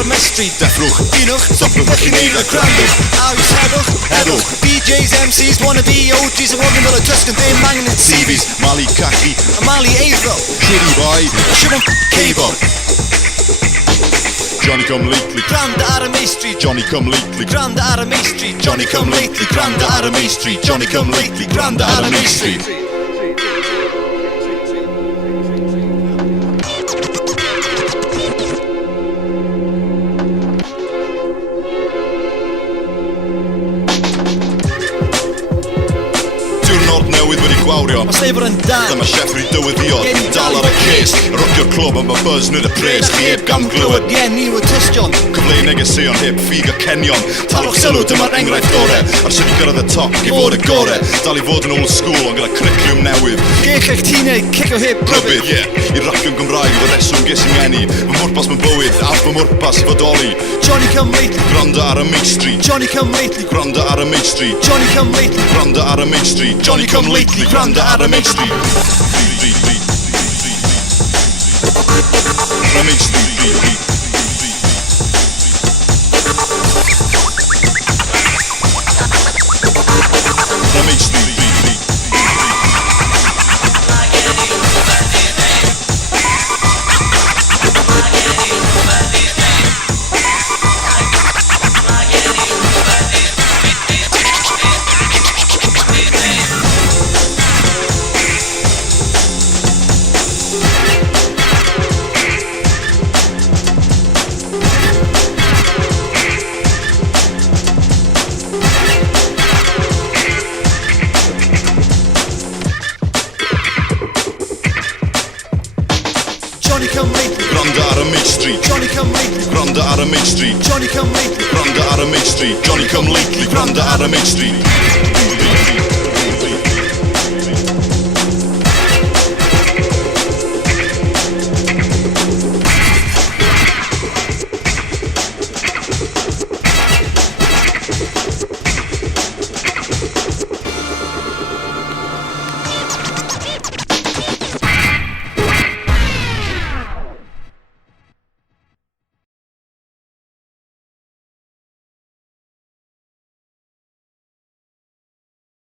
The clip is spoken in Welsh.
ar y Main Street. Deffrwch, Unwch, Stopwch chi'n neud y grandwch. Awys heddwch, Heddwch. DJs, MCs, wannabe OGs, yn organ fel y Tuscan, ddim angen yn CVs. Mali Caci, Mali Eiddo, Shitty Boy, Siwm Cable. Johnny come lately, Granda ar y Main Street. Johnny come lately, Granda ar y Main Street. Johnny come lately, Granda ar y Main Street, Johnny come lately, Granda ar y Main Street. Diwrnod newydd wedi gwawrio, Mae Sneifr yn da. dyma chef rhy dywyddiad, dal ar y ces, rocio'r clwb am y buzz nid y pres, chi heb gam glywed. Ie, ni yw y tystion. Cyfle i negeseuon heb ffug a cenion. Talwch sylw, dyma'r enghraifft ore, ar sydd i gyrraedd y top i fod y gore. Dal i fod yn old school ond gyda curriculum newydd. Gech eich ti'n neud, cicio heb Rybydd, grybydd. ie, i rapio'n Gymraeg o reswm ges i'n ngeni. Fy mwrpas mewn bywyd, a fy mwrpas i fodoli. Johnny come lately. Granda ar y Main Street, Johnny come lately. granda ar y Main Street, Johnny come lately. granda ar y Main Street, Johnny come lately, granda ar y Main Street. The Main Street. The Main Street. Johnny come lately. Granda ar y Main Street, Johnny come lately. granda ar y Main Street, Johnny come lately. granda ar y Main Street, Johnny come lately, granda ar y Main Street.